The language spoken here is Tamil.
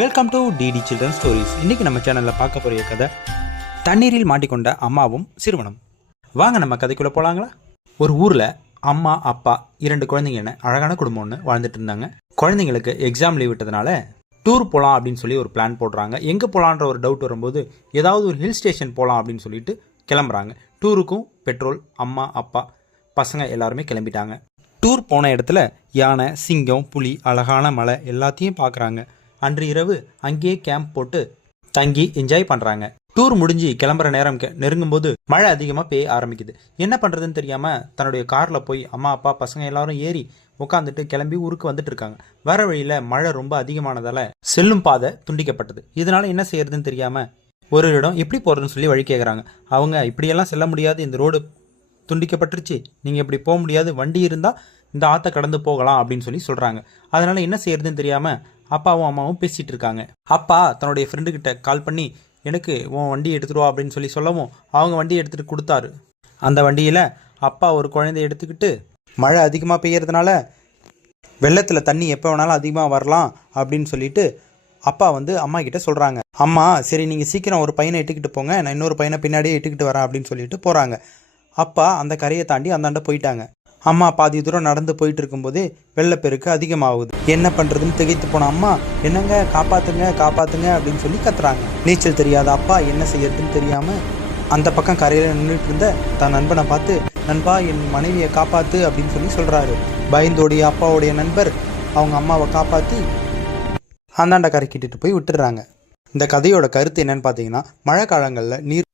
Welcome to DD children stories. இன்றைக்கி நம்ம சேனலில் பார்க்க போகிற கதை தண்ணீரில் மாட்டிக்கொண்ட அம்மாவும் சிறுவனும். வாங்க நம்ம கதைக்குள்ளே போகலாங்களா? ஒரு ஊரில் அம்மா அப்பா 2 குழந்தைங்கன்னு அழகான குடும்பம் ஒன்று வாழ்ந்துட்டு இருந்தாங்க. குழந்தைங்களுக்கு எக்ஸாம் லீவ் விட்டதுனால டூர் போகலாம் அப்படின்னு சொல்லி ஒரு பிளான் போடுறாங்க. எங்கே போகலான்ற ஒரு டவுட் வரும்போது ஏதாவது ஒரு ஹில் ஸ்டேஷன் போகலாம் அப்படின்னு சொல்லிட்டு கிளம்புறாங்க. டூருக்கும் பெட்ரோல் அம்மா அப்பா பசங்க எல்லாருமே கிளம்பிட்டாங்க. டூர் போன இடத்துல யானை, சிங்கம், புலி, அழகான மலை எல்லாத்தையும் பார்க்குறாங்க. அன்று இரவு அங்கேயே கேம்ப் போட்டு தங்கி என்ஜாய் பண்ணுறாங்க. டூர் முடிஞ்சு கிளம்புற நேரம் நெருங்கும்போது மழை அதிகமாக பெய்ய ஆரம்பிக்குது. என்ன பண்ணுறதுன்னு தெரியாமல் தன்னுடைய காரில் போய் அம்மா அப்பா பசங்க எல்லாரும் ஏறி உட்காந்துட்டு கிளம்பி ஊருக்கு வந்துட்டு இருக்காங்க. வர வழியில் மழை ரொம்ப அதிகமானதால் செல்லும் பாதை துண்டிக்கப்பட்டது. இதனால என்ன செய்யறதுன்னு தெரியாமல் ஒரு இடம் எப்படி போகிறதுன்னு சொல்லி வழி கேட்குறாங்க. அவங்க இப்படியெல்லாம் செல்ல முடியாது, இந்த ரோடு துண்டிக்கப்பட்டுருச்சு, நீங்கள் இப்படி போக முடியாது, வண்டி இருந்தால் இந்த ஆற்றை கடந்து போகலாம் அப்படின்னு சொல்லி சொல்கிறாங்க. அதனால் என்ன செய்யறதுன்னு தெரியாமல் அப்பாவும் அம்மாவும் பேசிகிட்டு இருக்காங்க. அப்பா தன்னுடைய ஃப்ரெண்டுக்கிட்ட கால் பண்ணி எனக்கு உன் வண்டி எடுத்துருவா அப்படின்னு சொல்லி சொல்லவும் அவங்க வண்டியை எடுத்துகிட்டு கொடுத்தாரு. அந்த வண்டியில் அப்பா ஒரு குழந்தைய எடுத்துக்கிட்டு மழை அதிகமாக பெய்யறதுனால வெள்ளத்தில் தண்ணி எப்போ வேணாலும் அதிகமாக வரலாம் அப்படின்னு சொல்லிட்டு அப்பா அம்மா கிட்ட சொல்கிறாங்க. அம்மா சரி நீங்கள் சீக்கிரம் ஒரு பையனை இட்டுக்கிட்டு போங்க, நான் இன்னொரு பையனை பின்னாடியே இட்டுக்கிட்டு வரேன் அப்படின்னு சொல்லிட்டு போகிறாங்க. அப்பா அந்த கரையை தாண்டி அந்தாண்ட போயிட்டாங்க. அம்மா பாதி தூரம் நடந்து போயிட்டு இருக்கும்போதே வெள்ளப்பெருக்கு அதிகமாகுது. என்ன பண்ணுறதுன்னு திகைத்து போன அம்மா என்னங்க காப்பாற்றுங்க காப்பாற்றுங்க அப்படின்னு சொல்லி கத்துறாங்க. நீச்சல் தெரியாத அப்பா என்ன செய்யறதுன்னு தெரியாமல் அந்த பக்கம் கரையில் நின்றுட்டு இருந்த தன் நண்பனை பார்த்து நண்பா என் மனைவியை காப்பாற்று அப்படின்னு சொல்லி சொல்கிறாரு. பயந்தோடைய அப்பாவுடைய நண்பர் அவங்க அம்மாவை காப்பாற்றி அந்தாண்ட கரைக்கிட்டு போய் விட்டுடுறாங்க. இந்த கதையோட கருத்து என்னன்னு பார்த்தீங்கன்னா, மழை காலங்களில் நீர்